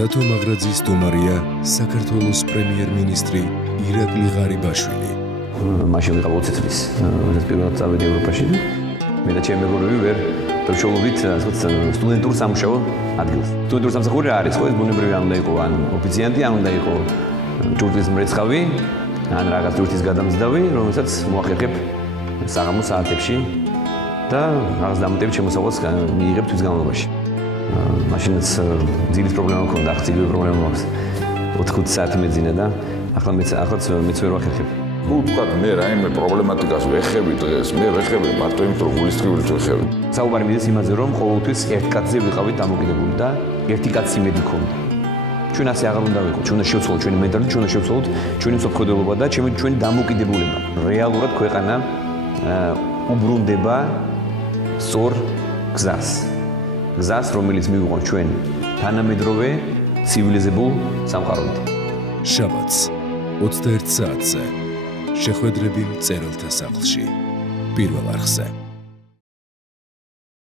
დათო მაღრაძის სტუმარია საქართველოს პრემიერ-მინისტრი ირაკლი ღარიბაშვილი. მაშინ ვიყავ 20 წლის, როდესაც პირველად წავედი ევროპაში. მე და ჩემი მეგობრები ვერ დავშოვით სტუდენტურ სამუშაო ადგილს. სტუდენტურ სამსახური რა არის? ხო, ეს ბუნებრივი არ უნდა იყო, ან ოფიციანტი, ან უნდა იყო ჯგუფის მრეცხავი, ან რაღაც ჯგუფის გადამზდავი, რომელსაც მოახერხებ საღამო საათებში და რაღაც დამატებით შემოსავალს მიიღებ თვის განმავლობაში. მაშინაც ძილის პრობლემა მქონდა, ძილის პრობლემა მაქვს. 4-5 საათი მეძინა და ახლაც მეც ვერ ვახერხებ. თუ თქვა მე რაიმე პრობლემატიკას ვეხები დღეს, მე ვეხები მარტო იმიტომ რომ გულისწყრუილით ვეხები. საუბარი მიდის იმაზე რომ ყოველთვის ერთ კაცზე ვიყავით დამოკიდებული და ერთი კაცი იმედი ქონდა. ჩვენ ასე აღარ უნდა ვიყოთ, ჩვენ უნდა შევცვალოთ ჩვენი მენტალიტეტი, ჩვენ უნდა შევცვალოთ ჩვენი მსოფლმხედველობა და ჩვენი დამოკიდებულება. რეალურად ქვეყანა უბრუნდება სწორ გზას, რომელიც მივიღოთ ჩვენ თანამედროვე ცივილიზებულ სამყაროდ. შაბათს 21 საათზე შეხვედრები მწერალთა სახლში პირველ არხზე.